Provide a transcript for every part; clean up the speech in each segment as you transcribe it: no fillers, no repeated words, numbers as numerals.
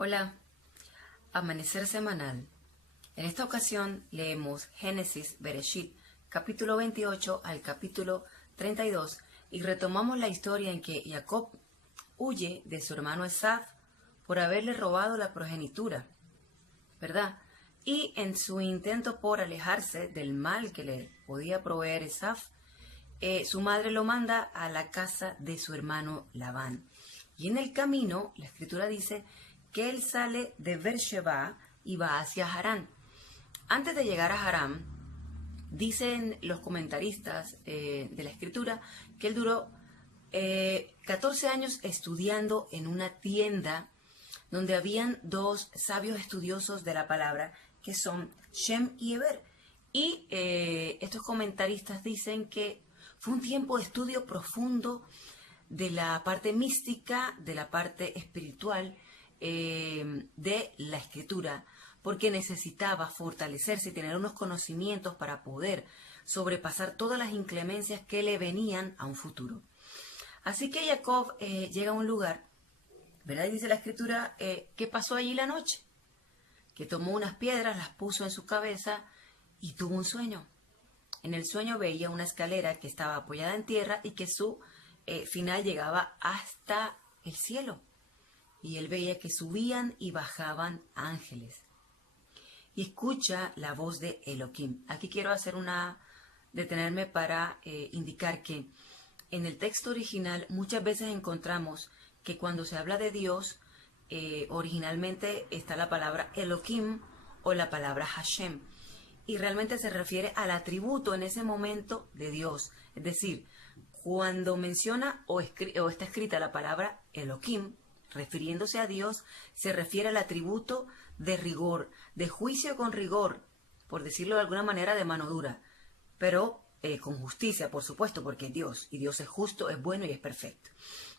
Hola, Amanecer Semanal. En esta ocasión leemos Génesis, Bereshit, capítulo 28 al capítulo 32 y retomamos la historia en que Jacob huye de su hermano Esav por haberle robado la progenitura, ¿verdad? Y en su intento por alejarse del mal que le podía proveer Esav, su madre lo manda a la casa de su hermano Labán. Y en el camino, la escritura dice que él sale de Beersheba y va hacia Harán. Antes de llegar a Harán, dicen los comentaristas de la escritura que él duró 14 años estudiando en una tienda donde habían dos sabios estudiosos de la palabra que son Shem y Eber. Y estos comentaristas dicen que fue un tiempo de estudio profundo de la parte mística, de la parte espiritual de la escritura, porque necesitaba fortalecerse y tener unos conocimientos para poder sobrepasar todas las inclemencias que le venían a un futuro. Así que Jacob llega a un lugar, ¿verdad? Y dice la escritura que pasó allí la noche, que tomó unas piedras, las puso en su cabeza y tuvo un sueño. En el sueño veía una escalera que estaba apoyada en tierra y que su final llegaba hasta el cielo. Y él veía que subían y bajaban ángeles. Y escucha la voz de Elohim. Aquí quiero detenerme para indicar que en el texto original muchas veces encontramos que cuando se habla de Dios, originalmente está la palabra Elohim o la palabra Hashem. Y realmente se refiere al atributo en ese momento de Dios. Es decir, cuando menciona o está escrita la palabra Elohim, refiriéndose a Dios, se refiere al atributo de rigor, de juicio con rigor, por decirlo de alguna manera, de mano dura, pero con justicia, por supuesto, porque es Dios, y Dios es justo, es bueno y es perfecto.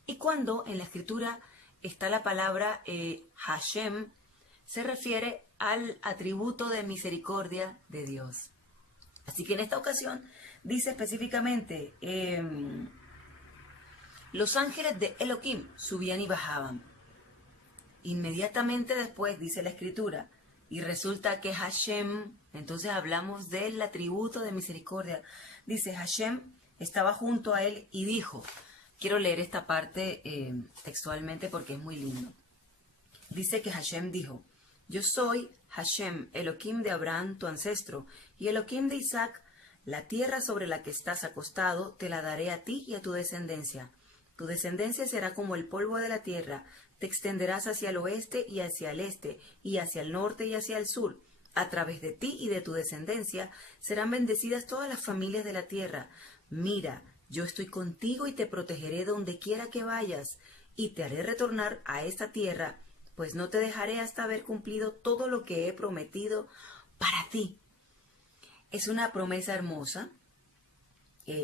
Y cuando en la escritura está la palabra Hashem, se refiere al atributo de misericordia de Dios. Así que en esta ocasión dice específicamente, los ángeles de Elohim subían y bajaban. Inmediatamente después dice la escritura, y resulta que Hashem, entonces hablamos del atributo de misericordia. Dice, Hashem estaba junto a él y dijo, quiero leer esta parte textualmente porque es muy lindo. Dice que Hashem dijo, yo soy Hashem, Elohim de Abraham, tu ancestro, y Elohim de Isaac. La tierra sobre la que estás acostado te la daré a ti y a tu descendencia. Tu descendencia será como el polvo de la tierra. Te extenderás hacia el oeste y hacia el este, y hacia el norte y hacia el sur. A través de ti y de tu descendencia serán bendecidas todas las familias de la tierra. Mira, yo estoy contigo y te protegeré donde quiera que vayas, y te haré retornar a esta tierra, pues no te dejaré hasta haber cumplido todo lo que he prometido para ti. Es una promesa hermosa,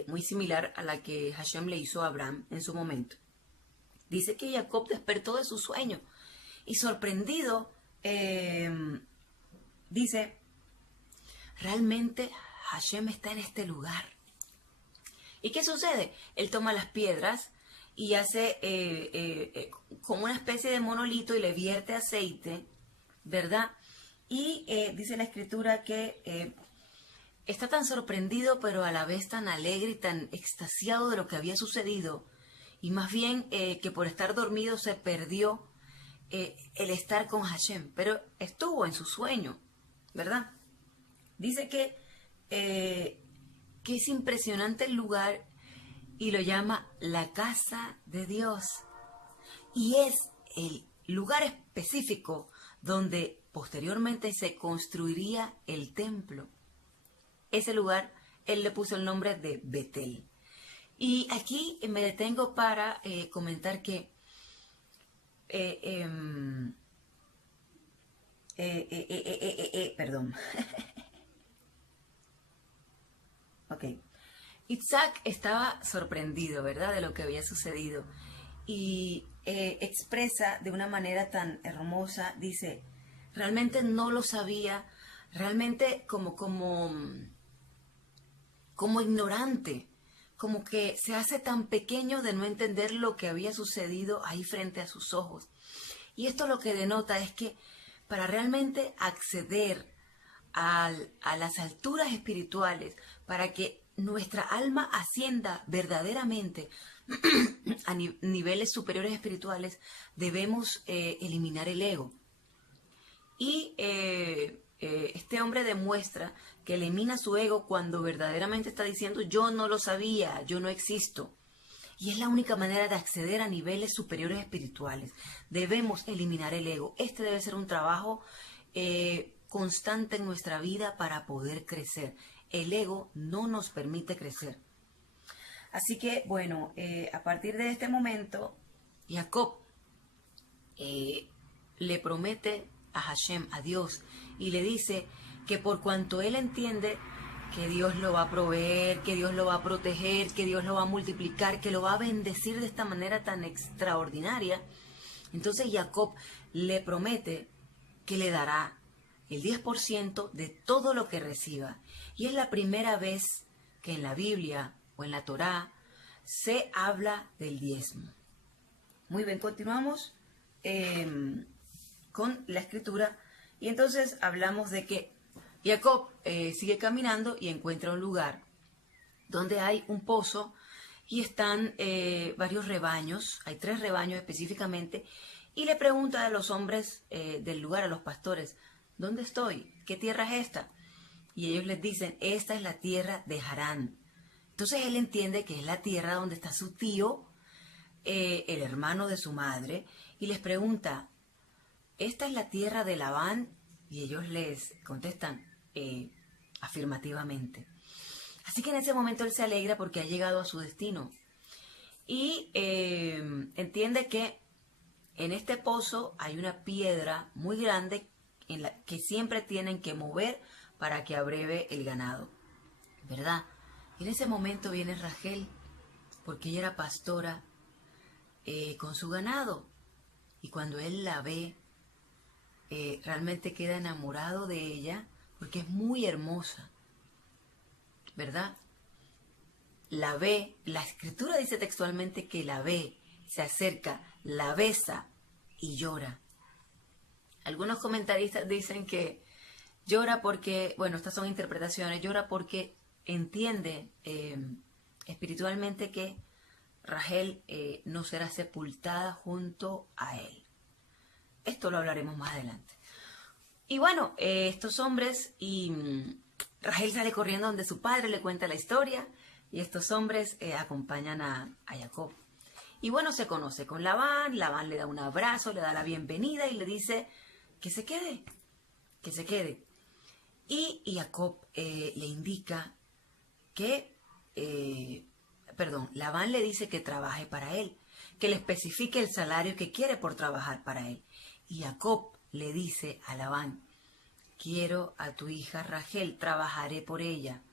muy similar a la que Hashem le hizo a Abraham en su momento. Dice que Jacob despertó de su sueño y sorprendido, dice, realmente Hashem está en este lugar. ¿Y qué sucede? Él toma las piedras y hace como una especie de monolito y le vierte aceite, ¿verdad? Y dice la escritura que está tan sorprendido, pero a la vez tan alegre y tan extasiado de lo que había sucedido, y más bien que por estar dormido se perdió el estar con Hashem, pero estuvo en su sueño, ¿verdad? Dice que es impresionante el lugar y lo llama la casa de Dios. Y es el lugar específico donde posteriormente se construiría el templo. Ese lugar, él le puso el nombre de Betel. Y aquí me detengo para comentar que perdón. Ok. Isaac estaba sorprendido, ¿verdad?, de lo que había sucedido. Y expresa de una manera tan hermosa, dice, realmente no lo sabía, realmente como ignorante, como que se hace tan pequeño de no entender lo que había sucedido ahí frente a sus ojos. Y esto lo que denota es que para realmente acceder a las alturas espirituales, para que nuestra alma ascienda verdaderamente a niveles superiores espirituales, debemos eliminar el ego. Y este hombre demuestra que elimina su ego cuando verdaderamente está diciendo: yo no lo sabía, yo no existo. Y es la única manera de acceder a niveles superiores espirituales. Debemos eliminar el ego. Este debe ser un trabajo constante en nuestra vida para poder crecer. El ego no nos permite crecer. Así que, bueno, a partir de este momento, Jacob le promete a Hashem, a Dios, y le dice que por cuanto él entiende que Dios lo va a proveer, que Dios lo va a proteger, que Dios lo va a multiplicar, que lo va a bendecir de esta manera tan extraordinaria, entonces Jacob le promete que le dará el 10% de todo lo que reciba. Y es la primera vez que en la Biblia o en la Torá se habla del diezmo. Muy bien, continuamos con la escritura. Y entonces hablamos de que Jacob sigue caminando y encuentra un lugar donde hay un pozo y están varios rebaños, hay 3 rebaños específicamente, y le pregunta a los hombres del lugar, a los pastores: ¿dónde estoy? ¿Qué tierra es esta? Y ellos les dicen: esta es la tierra de Harán. Entonces él entiende que es la tierra donde está su tío, el hermano de su madre, y les pregunta: ¿esta es la tierra de Labán? Y ellos les contestan afirmativamente. Así que en ese momento él se alegra porque ha llegado a su destino. Y entiende que en este pozo hay una piedra muy grande en la que siempre tienen que mover para que abreve el ganado, ¿verdad? Y en ese momento viene Rachel, porque ella era pastora con su ganado. Y cuando él la ve, realmente queda enamorado de ella porque es muy hermosa, ¿verdad? La ve, la escritura dice textualmente que la ve, se acerca, la besa y llora. Algunos comentaristas dicen que llora porque, bueno, estas son interpretaciones, llora porque entiende espiritualmente que Rachel no será sepultada junto a él. Esto lo hablaremos más adelante. Y bueno, estos hombres y Rachel sale corriendo donde su padre, le cuenta la historia, y estos hombres acompañan a Jacob. Y bueno, se conoce con Labán. Labán le da un abrazo, le da la bienvenida y le dice que se quede, que se quede. Y Jacob le indica que, Labán le dice que trabaje para él, que le especifique el salario que quiere por trabajar para él. Y Jacob le dice a Labán: quiero a tu hija Rachel, trabajaré por ella.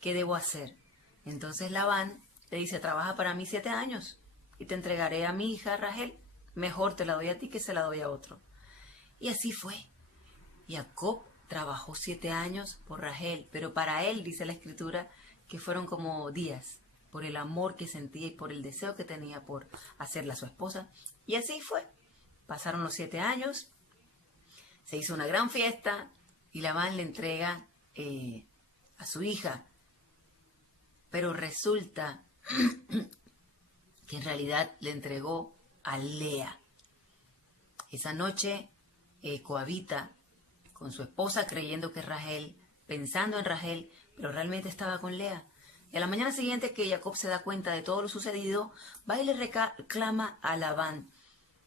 ¿Qué debo hacer? Entonces Labán le dice: trabaja para mí 7 años y te entregaré a mi hija Rachel. Mejor te la doy a ti que se la doy a otro. Y así fue. Jacob trabajó 7 años por Rachel, pero para él, dice la escritura, que fueron como días, por el amor que sentía y por el deseo que tenía por hacerla su esposa. Y así fue. Pasaron los 7 años, se hizo una gran fiesta y Labán le entrega a su hija. Pero resulta que en realidad le entregó a Lea. Esa noche cohabita con su esposa creyendo que es Rachel, pensando en Rachel, pero realmente estaba con Lea. Y a la mañana siguiente que Jacob se da cuenta de todo lo sucedido, va y le reclama a Labán.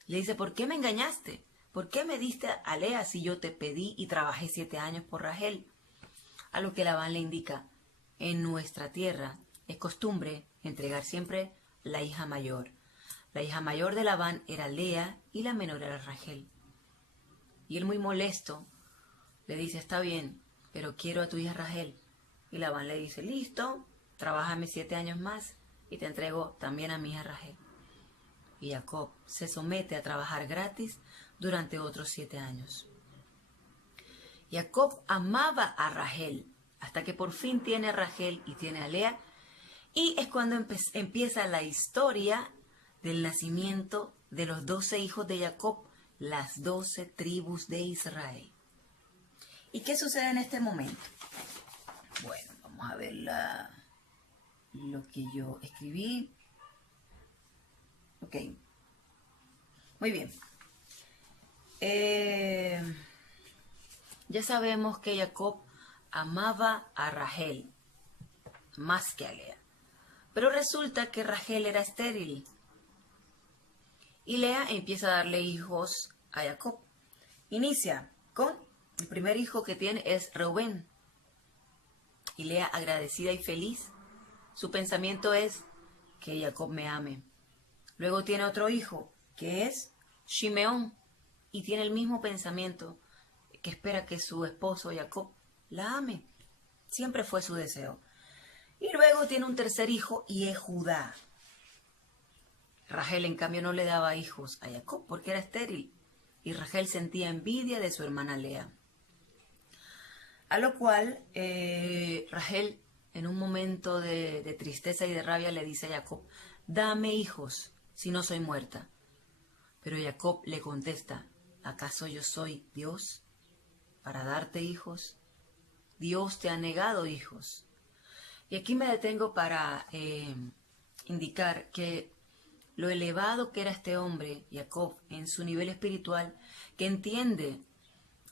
Le dice: ¿por qué me engañaste? ¿Por qué me diste a Lea si yo te pedí y trabajé 7 años por Rachel? A lo que Labán le indica: en nuestra tierra es costumbre entregar siempre la hija mayor. La hija mayor de Labán era Lea y la menor era Rachel. Y él, muy molesto, le dice: está bien, pero quiero a tu hija Rachel. Y Labán le dice: listo, trabájame 7 años más y te entrego también a mi hija Rachel. Y Jacob se somete a trabajar gratis durante otros 7 años. Jacob amaba a Rachel hasta que por fin tiene a Rachel y tiene a Lea. Y es cuando empieza la historia del nacimiento de los 12 hijos de Jacob, las 12 tribus de Israel. ¿Y qué sucede en este momento? Bueno, vamos a ver lo que yo escribí. Ok. Muy bien. Ya sabemos que Jacob amaba a Rachel más que a Lea. Pero resulta que Rachel era estéril. Y Lea empieza a darle hijos a Jacob. Inicia con el primer hijo que tiene es Reubén. Y Lea, agradecida y feliz, su pensamiento es que Jacob me ame. Luego tiene otro hijo que es Shimeón. Y tiene el mismo pensamiento, que espera que su esposo Jacob la ame. Siempre fue su deseo. Y luego tiene un tercer hijo y es Judá. Rachel, en cambio, no le daba hijos a Jacob porque era estéril. Y Rachel sentía envidia de su hermana Lea. A lo cual, Rachel, en un momento de tristeza y de rabia, le dice a Jacob, dame hijos, si no soy muerta. Pero Jacob le contesta, ¿acaso yo soy Dios para darte hijos? Dios te ha negado hijos. Y aquí me detengo para indicar que lo elevado que era este hombre, Jacob, en su nivel espiritual, que entiende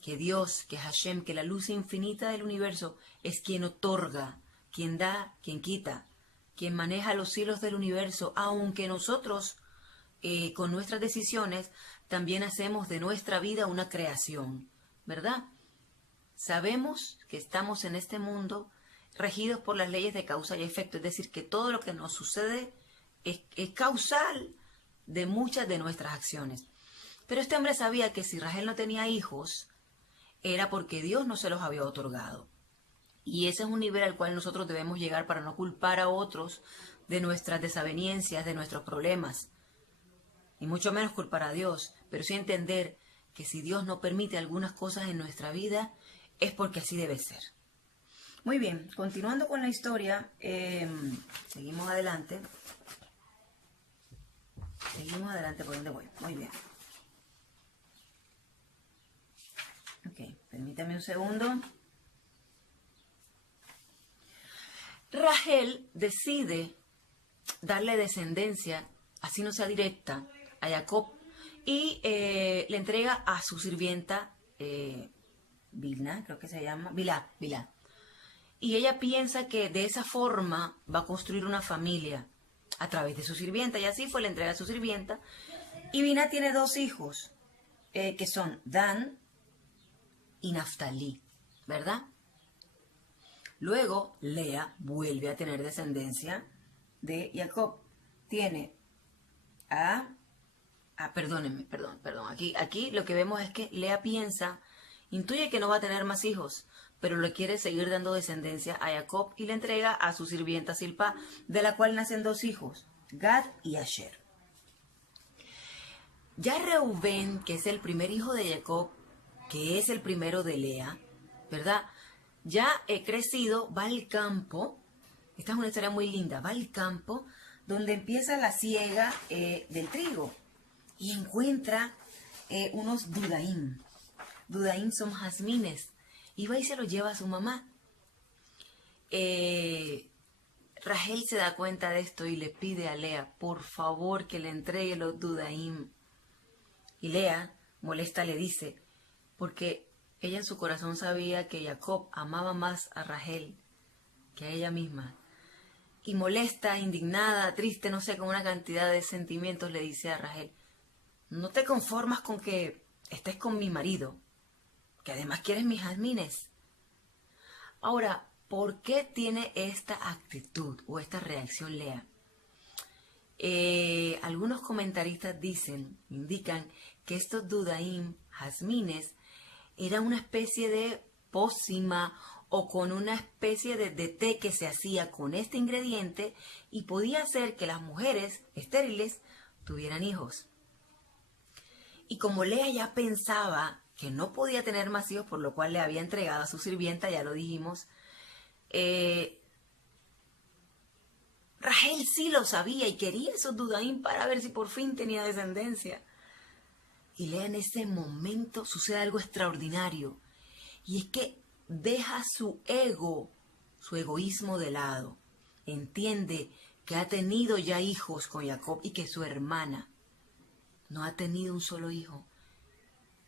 que Dios, que Hashem, que la luz infinita del universo es quien otorga, quien da, quien quita, quien maneja los hilos del universo, aunque nosotros, con nuestras decisiones, también hacemos de nuestra vida una creación, ¿verdad? Sabemos que estamos en este mundo regidos por las leyes de causa y efecto, es decir, que todo lo que nos sucede es causal de muchas de nuestras acciones. Pero este hombre sabía que si Rachel no tenía hijos, era porque Dios no se los había otorgado. Y ese es un nivel al cual nosotros debemos llegar para no culpar a otros de nuestras desavenencias, de nuestros problemas. Y mucho menos culpar a Dios, pero sí entender que si Dios no permite algunas cosas en nuestra vida, es porque así debe ser. Muy bien, continuando con la historia, seguimos adelante. Seguimos adelante, ¿por dónde voy? Muy bien. Ok, permítame un segundo. Rachel decide darle descendencia, así no sea directa, a Jacob y le entrega a su sirvienta Bilhah, creo que se llama, Bilhah. Y ella piensa que de esa forma va a construir una familia a través de su sirvienta. Y así fue, le entrega a su sirvienta. Y Bilhah tiene dos hijos, que son Dan y Naftalí, ¿verdad? Luego, Lea vuelve a tener descendencia de Jacob. Tiene perdónenme. Aquí lo que vemos es que Lea intuye que no va a tener más hijos, pero le quiere seguir dando descendencia a Jacob y le entrega a su sirvienta Silpa, de la cual nacen dos hijos, Gad y Asher. Ya Reubén, que es el primer hijo de Jacob, que es el primero de Lea, ¿verdad? Ya he crecido, va al campo. Esta es una historia muy linda. Va al campo donde empieza la siega del trigo y encuentra unos dudaim. Dudaim son jazmines. Y va y se los lleva a su mamá. Rachel se da cuenta de esto y le pide a Lea, por favor, que le entregue los dudaim. Y Lea, molesta, le dice, porque ella en su corazón sabía que Jacob amaba más a Rachel que a ella misma. Y molesta, indignada, triste, no sé, con una cantidad de sentimientos, le dice a Rachel, no te conformas con que estés con mi marido, que además quieres mis jazmines. Ahora, ¿por qué tiene esta actitud o esta reacción Lea? Algunos comentaristas indican que estos dudaim, jazmines, era una especie de pócima o con una especie de té que se hacía con este ingrediente y podía hacer que las mujeres estériles tuvieran hijos. Y como Lea ya pensaba que no podía tener más hijos, por lo cual le había entregado a su sirvienta, ya lo dijimos, Rachel sí lo sabía y quería esos dudaim para ver si por fin tenía descendencia. Y Lea, en ese momento sucede algo extraordinario. Y es que deja su ego, su egoísmo de lado. Entiende que ha tenido ya hijos con Jacob y que su hermana no ha tenido un solo hijo.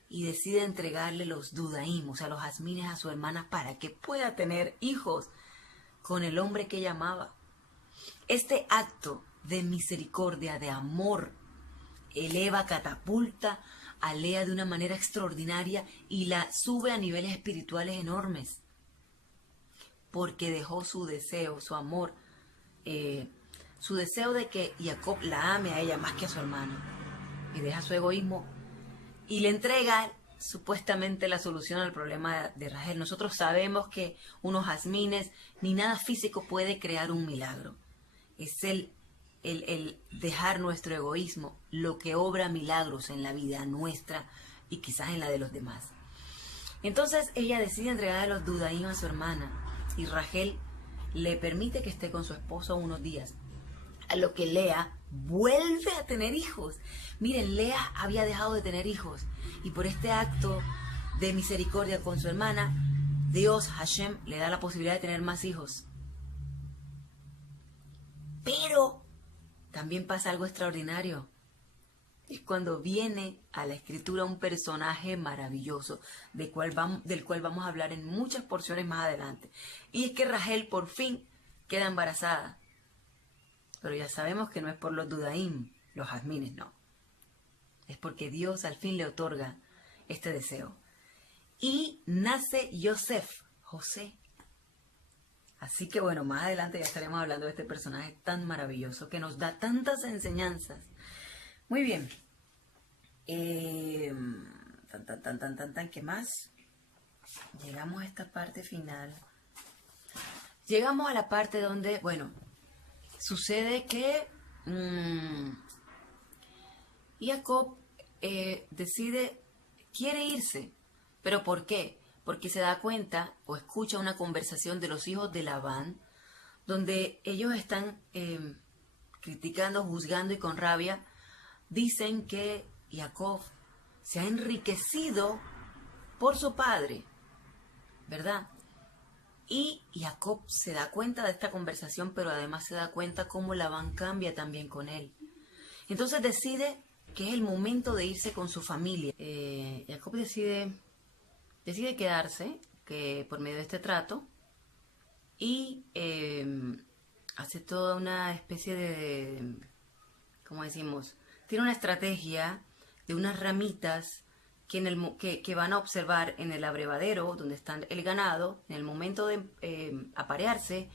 Y decide entregarle los dudaim, o sea, los jazmines a su hermana para que pueda tener hijos con el hombre que ella amaba. Este acto de misericordia, de amor, eleva, catapulta a Lea de una manera extraordinaria y la sube a niveles espirituales enormes. Porque dejó su deseo, su amor, su deseo de que Jacob la ame a ella más que a su hermana. Y deja su egoísmo y le entrega supuestamente la solución al problema de Rachel. Nosotros sabemos que unos jazmines ni nada físico puede crear un milagro. Es el dejar nuestro egoísmo lo que obra milagros en la vida nuestra y quizás en la de los demás. Entonces ella decide entregar los dudaim a su hermana y Rachel le permite que esté con su esposo unos días, a lo que Lea vuelve a tener hijos. Miren, Lea había dejado de tener hijos y por este acto de misericordia con su hermana, Dios, Hashem, le da la posibilidad de tener más hijos. Pero también pasa algo extraordinario. Es cuando viene a la escritura un personaje maravilloso del cual vamos a hablar en muchas porciones más adelante. Y es que Rachel por fin queda embarazada. Pero ya sabemos que no es por los dudaim, los jazmines, no. Es porque Dios al fin le otorga este deseo. Y nace José. Así que bueno, más adelante ya estaremos hablando de este personaje tan maravilloso que nos da tantas enseñanzas. Muy bien. ¿Qué más? Llegamos a esta parte final. Llegamos a la parte donde, bueno, sucede que Jacob quiere irse. ¿Pero por qué? Porque se da cuenta o escucha una conversación de los hijos de Labán, donde ellos están criticando, juzgando y con rabia, dicen que Jacob se ha enriquecido por su padre, ¿verdad? Y Jacob se da cuenta de esta conversación, pero además se da cuenta cómo Labán cambia también con él. Entonces decide que es el momento de irse con su familia. Jacob decide quedarse por medio de este trato y hace toda una especie de, ¿cómo decimos? Tiene una estrategia de unas ramitas que van a observar en el abrevadero donde está el ganado. En el momento de aparearse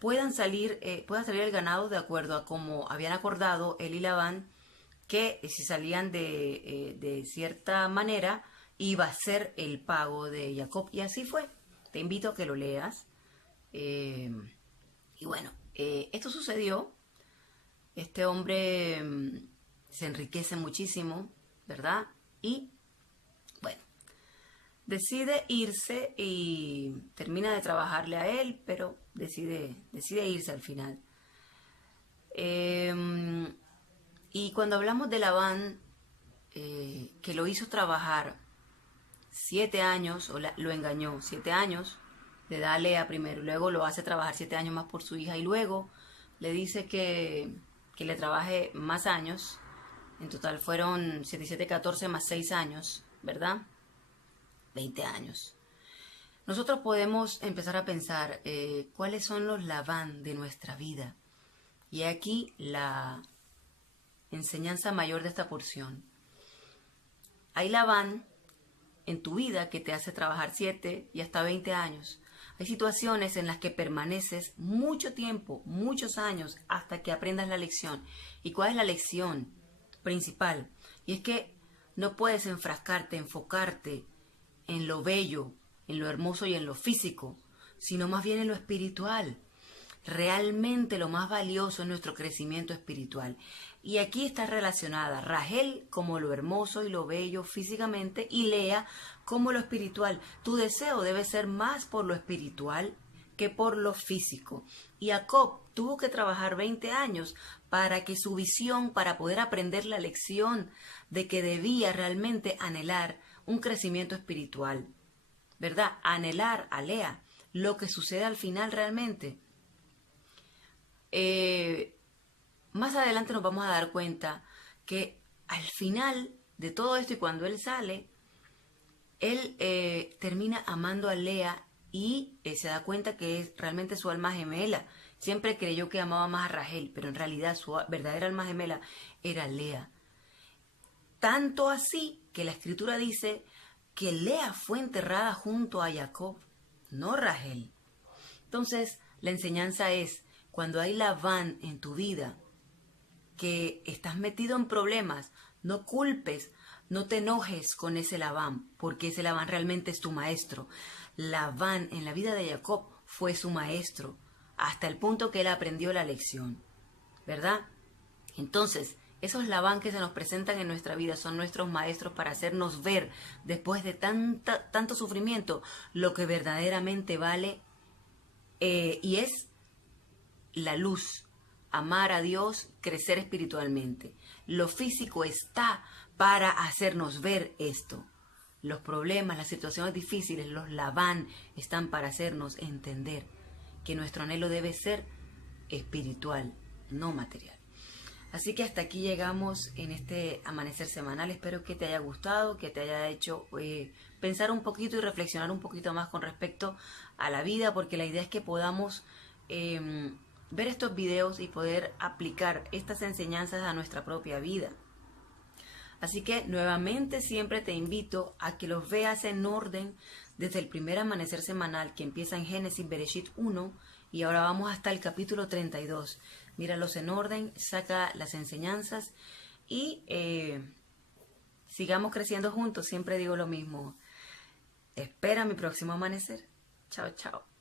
pueda salir el ganado de acuerdo a como habían acordado él y Labán, que si salían de cierta manera iba a ser el pago de Jacob, y así fue. Te invito a que lo leas. Y bueno, esto sucedió. Este hombre se enriquece muchísimo, ¿verdad? Y bueno, decide irse y termina de trabajarle a él, pero decide irse al final. Y cuando hablamos de Labán, que lo hizo trabajar 7 años, o lo engañó 7 años, le da a Lea primero, luego lo hace trabajar 7 años más por su hija y luego le dice que le trabaje más años. En total fueron 7 y 7, 14 más 6 años, ¿verdad? 20 años. Nosotros podemos empezar a pensar cuáles son los Labán de nuestra vida. Y aquí la enseñanza mayor de esta porción. Hay Labán en tu vida que te hace trabajar 7 y hasta 20 años. Hay situaciones en las que permaneces mucho tiempo, muchos años, hasta que aprendas la lección. ¿Y cuál es la lección principal? Y es que no puedes enfocarte en lo bello, en lo hermoso y en lo físico, sino más bien en lo espiritual. Realmente lo más valioso es nuestro crecimiento espiritual. Y aquí está relacionada Rachel como lo hermoso y lo bello físicamente y Lea como lo espiritual. Tu deseo debe ser más por lo espiritual que por lo físico. Y Jacob tuvo que trabajar 20 años para que su visión, para poder aprender la lección de que debía realmente anhelar un crecimiento espiritual, ¿verdad? Anhelar a Lea, lo que sucede al final realmente. Más adelante nos vamos a dar cuenta que al final de todo esto y cuando él sale, él termina amando a Lea y se da cuenta que es realmente su alma gemela. Siempre creyó que amaba más a Rachel, pero en realidad su verdadera alma gemela era Lea. Tanto así que la escritura dice que Lea fue enterrada junto a Jacob, no Rachel. Entonces, la enseñanza es, cuando hay Labán en tu vida, que estás metido en problemas, no culpes, no te enojes con ese Labán, porque ese Labán realmente es tu maestro. Labán en la vida de Jacob fue su maestro, hasta el punto que él aprendió la lección, ¿verdad? Entonces, esos Labán que se nos presentan en nuestra vida son nuestros maestros para hacernos ver, después de tanto sufrimiento, lo que verdaderamente vale y es la luz, amar a Dios, crecer espiritualmente. Lo físico está para hacernos ver esto. Los problemas, las situaciones difíciles, los Labán están para hacernos entender que nuestro anhelo debe ser espiritual, no material. Así que hasta aquí llegamos en este amanecer semanal. Espero que te haya gustado, que te haya hecho pensar un poquito y reflexionar un poquito más con respecto a la vida, porque la idea es que podamos ver estos videos y poder aplicar estas enseñanzas a nuestra propia vida. Así que nuevamente siempre te invito a que los veas en orden desde el primer amanecer semanal que empieza en Génesis Bereshit 1 y ahora vamos hasta el capítulo 32. Míralos en orden, saca las enseñanzas y sigamos creciendo juntos. Siempre digo lo mismo. Espera mi próximo amanecer. Chao, chao.